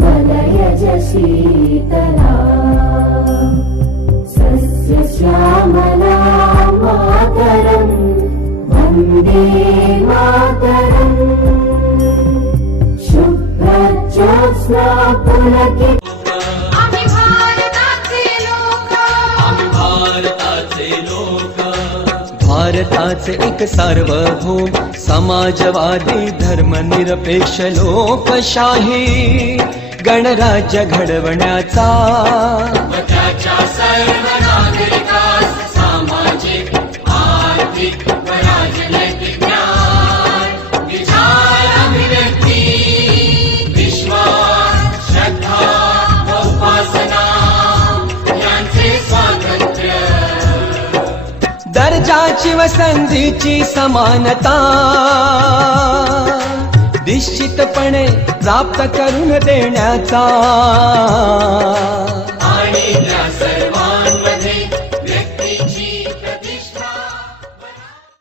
मलयज शीतला सस्य श्यामला मातरम् वन्दे मातरम् शुभ्रज्योत्स्ना पुलकित भारताचे एक सार्वभौम समाजवादी धर्मनिरपेक्ष लोकशाही गणराज्य घडवण्याचा त्याच्या सर्व नागरिकास सामाजिक आर्थिक व राजनैतिक न्याय विचार अभिव्यक्ती विश्वास श्रद्धा व उपासना यांचे स्वातंत्र्य दर्जाची व संधीची समानता निश्चितपणे प्राप्त करून देण्याचा